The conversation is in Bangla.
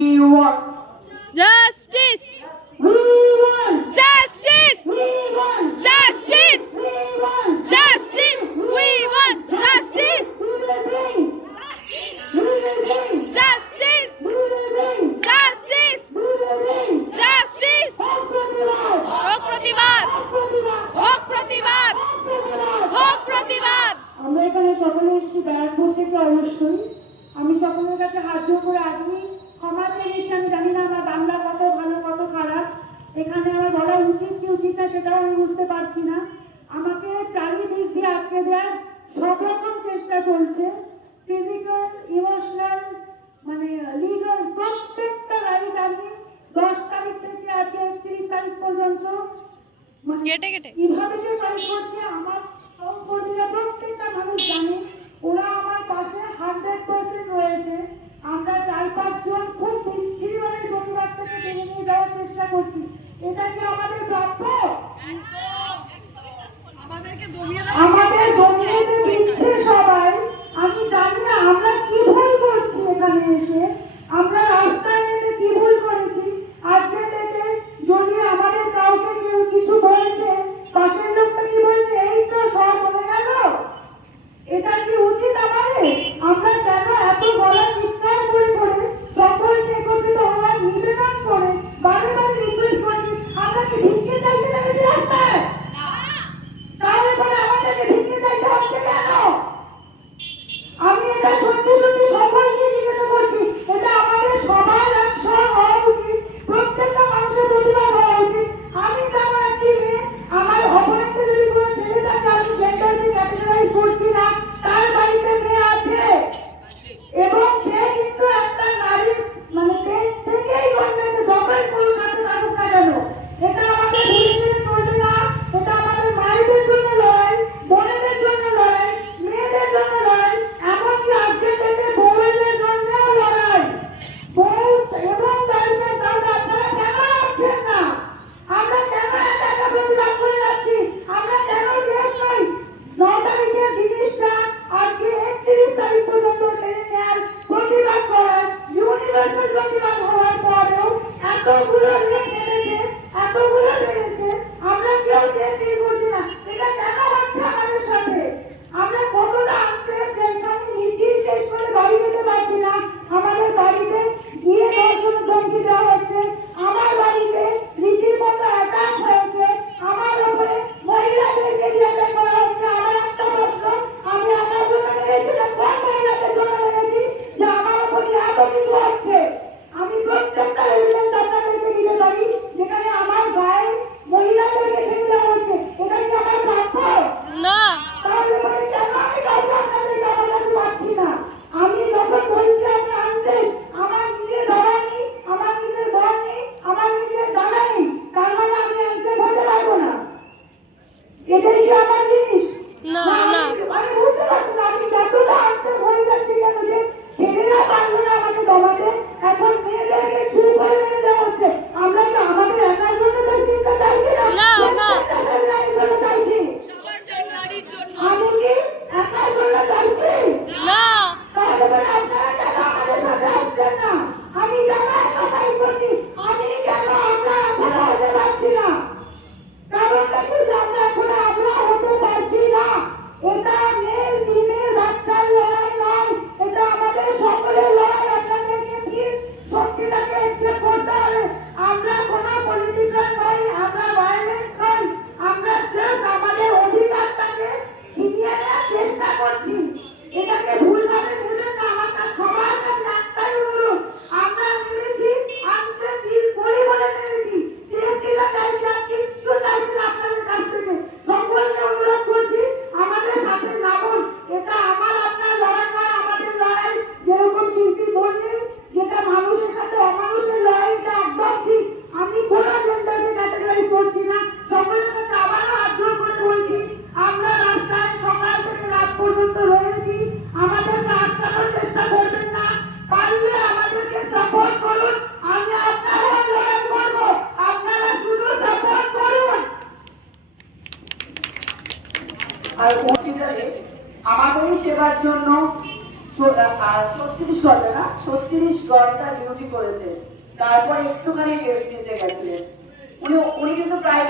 We want justice. We want Justice. We want Justice. We want Justice. We want justice. We will bring Justice. We will bring Justice. We will bring Justice. হোক প্রতিবাদ, হোক প্রতিবাদ, হোক প্রতিবাদ। আমরা এখানে সকলে এসেছি ব্যারাকপুর থেকে। অবশ্যই আমি সকলের কাছে হাত জোড় করে আজকে ক্ষমা চেয়ে নিচ্ছি। আমি জানি না আমার বাংলা কত ভালো কত খারাপ, এখানে আমার বলা উচিত কি উচিত না সেটাও আমি বুঝতে পারছি না। আমাকে চারিদিক দিয়ে আটকে দেওয়ার সব রকম চেষ্টা চলছে, ফিজিক্যাল, ইমোশনাল, মানে লিগাল, প্রত্যেকটা রাইট আমি 10 তারিখ থেকে আজকে 31 তারিখ পর্যন্ত কেটে কেটে কিভাবে যে কাজ করছে আমার সহকর্মীরা প্রত্যেকটা মানুষ জানে। ওরা আমার পাশে 100% রয়েছে। আমরা 4-5 জন খুব বিচ্ছিরিভাবে পরিবার থেকে টেনে নিয়ে যাওয়ার চেষ্টা করছি। এটা কি আমাদের প্রাপ্য? আমাদের জমিয়ে দিচ্ছে সবাই। আমি জানি না আমরা কি ভুল করছি এখানে এসে, আমরা রাস্তায় নেমে কি ভুল করেছি। আজকে থেকে যদি আমাদের কাউকে কেউ কিছু বলছে, পাশের লোকটা কি বলছে, এই তো সব বলে গেল। এটা কি উচিত আমাদের? আমরা কেন এত বলার চিৎকার করে করে সকলকে একত্রিত হওয়ার নিবেদন করে বারে বারে রিকোয়েস্ট করছি, আমরা কি ভিক্ষে চাইতে নেমেছি রাস্তায়? তাহলে পরে আমাদেরকে ভিক্ষে চাইতে হচ্ছে কেন? আমি এটা সত্যি সত্যি সকলকে জিজ্ঞাসা করছি, এটা আমাদের সবার একসঙ্গে হওয়া উচিত, প্রত্যেকটা মানুষের প্রতিবাদ হওয়া উচিত। আমি যেমন একটি মেয়ে, আমার অপরাধে যদি কোনো ছেলে থাকে, আমি জেন্ডারকে ক্যাটেগরাইজ করছি না, তার বাড়িতে মেয়ে আছে এবং সে কিন্তু একটা নারীর মানে পেট থেকেই জন্মেছে, যতই পুরুষ হাতে থাকুক না কেন। এটা আমাদের ভুলে চলবে না। এটা আমাদের মায়েদের জন্য লড়াই, বোনেদের জন্য লড়াই, মেয়েদের জন্য লড়াই, এমনকি আজকে থেকে বউয়েদের জন্য লড়াই। বউ এবং গার্লফ্রেন্ড, তাহলে আপনারা কেন আসছেন না? আমরা কেন একা একা প্রতিবাদ করে যাচ্ছি? আমরা কেন শেষ নই? 9 তারিখের জিনিসটা আজকে 31 তারিখ পর্যন্ত টেনে নেওয়ার প্রতিবাদ করার ইউনিভার্সাল প্রতিবাদ হওয়ার পরেও এতগুলো রেট নেমেছে, এতগুলো বেড়েছে, আমরা কেউ চেষ্টা করছি না। এটা কেন হচ্ছে আমাদের সাথে? আমরা কতটা আসছে যেখানে মিছিল শেষ করে বাড়ি যেতে পারছি না। আমাদের বাড়িতে গিয়ে 10 জন ধমকি দেওয়া হচ্ছে, আমার বাড়িতে রীতিমতো অ্যাটাক হয়েছে, আমার উপরে মহিলাদেরকে দিয়ে অ্যাটাক করা হচ্ছে। আমার একটা প্রশ্ন, আমি আমার জন্য লেগেছিলাম, কোন মহিলাদের জন্য লেগেছি যে আমার উপরে এত কিছু হচ্ছে? আমি প্রত্যেকটা এভিডেন্স আপনাদেরকে দিতে পারি যেখানে আমার গায়ে মহিলাদেরকে ফেলে দেওয়া হচ্ছে। এটা কি আমার প্রাপ্য? না। তাহলে পরে কেন আমি কাউকে আপনাদেরকে আলাদা পাচ্ছি না? আমি যখন বলছি আমি আনছি, আমার নিজের বাবা নেই, আমার নিজের বোন নেই, আমার নিজের দাদা নেই, তার মানে আমি আনতে হতে পারবো না। এটাই কি আমার জিনিস? না, না। আমি বুঝতে পারছি না আমি যতটা আনতে হয়ে যাচ্ছি কেন, যে ছেলেরা পারলো না আমাকে দমাতে, এখন মেয়েদেরকে চুপ করে মেরে দেওয়া হচ্ছে। আমরা কি আমাদের একার জন্য চিন্তা চাইছি না? না, না। চাইছি আমি কি একার জন্য চাইছি না। তাহলে পরে আপনারা কেন আমাদের সাথে আসছেন না? আমি কেন একা ফাইট করছি? আমি কেন আমরা এখনো হতে পারছি না? কারণটা কি যে আমরা এখনো আমরা হতে পারছি না? এটা মেয়ে দিনের বাচ্চার লড়াই নয়, এটা আমাদের সকলের লড়াই। আপনাদেরকে প্লিজ সত্যিটাকে একসেপ্ট করতে হবে। আমরা কোনো পলিটিক্যাল নই, আমরা ভায়োলেন্স নই, আমরা জাস্ট আমাদের অধিকারটাকে ছিনিয়ে নেওয়ার চেষ্টা করছি। এটাকে ভুলভাবে নেবেন না। আমার সবার কাছে একটাই অনুরোধ, আমরা নেমেছি আনতে ফিল করি বলে নেমেছি, সেফটিটা চাইছি আর কিচ্ছু চাইছি না আপনাদের কাছ থেকে। সকলকে অনুরোধ করছি আমাদের সাথে নামুন। এটা আমার আপনার লড়াই নয়, আমাদের লড়াই। যেরকম শিল্পী বললেন যেটা মানুষের সাথে অমানুষের লড়াই, এটা একদম ঠিক। আমি কোনো জেন্ডারকে ক্যাটেগরাইজ করছি না। সকলের কাছে আবারও হাত জোড় করে বলছি, আমরা রাস্তায় সকাল থেকে রাত পর্যন্ত রয়েছি, আমাদেরকে আটকানোর চেষ্টা করবেন না। পারলে আমাদেরকে সাপোর্ট করুন, আমি আপনার হয়ে লড়াই করবো, আপনারা শুধু সাপোর্ট করুন। আর হসপিটালে আমাদের সেবার জন্য 36 ঘন্টা না 36 ঘন্টা ডিউটি করেছে, তারপর একটুখানি রেস্ট নিতে গেছিলেন। উনি কিন্তু প্রাইভেট